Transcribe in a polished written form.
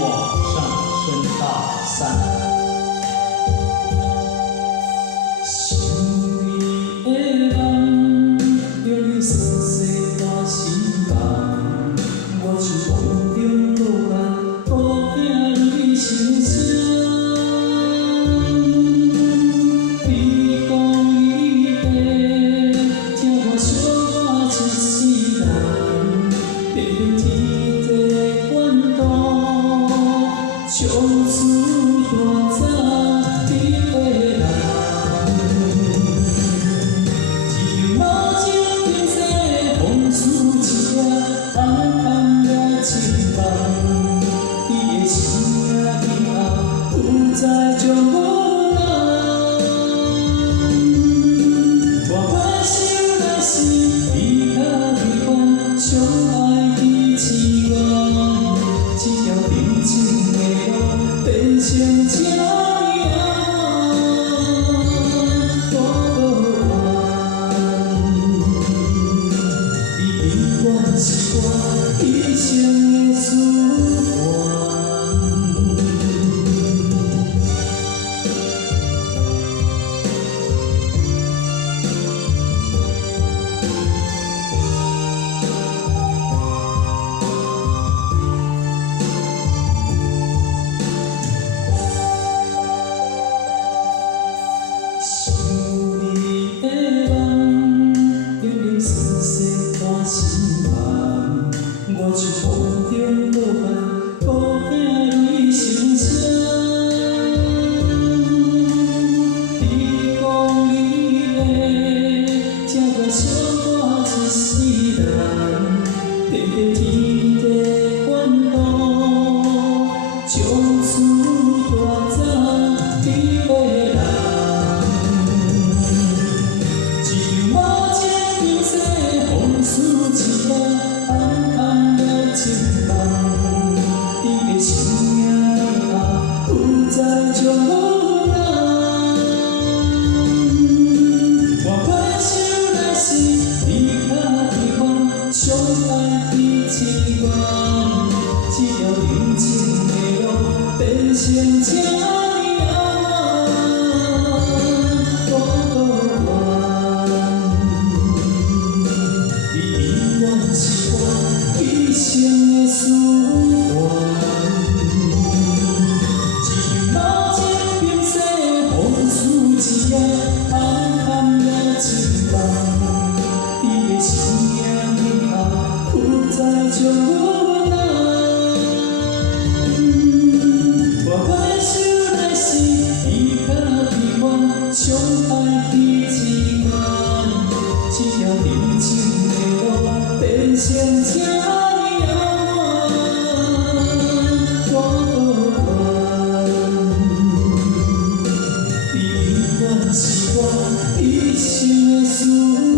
往上升到3。想你的梦，让你酸西大心梦，我像梦中落雁，孤影你心声。你讲你的，听我相伴一世人，偏偏天地怨妒。从此大早你的人，只有无情冰雪风雨一夜，暗暗了情梦。你的声以后不再将我人，我回首来时，你较悲欢，相爱的痴缘，这条平静的路变成这样大你永远是我一生的思念。我像梦中落雁，孤影你心声。你讲你的，听我相伴一世人，偏偏天地怨妒，从此大早你的人，只有无情冰雪风雨一夜。情梦，你的声以后不再将我人。我回首来时，你较悲欢，相爱的痴缘，这条人情的路变成这样你永远是我一生的思念，只有无情冰雪风雨一夜，暗暗了情梦。你的声以后不再将我人，我回首来时，你较悲欢，相爱的痴缘，这条人情的路变成这样。是我一生的思念。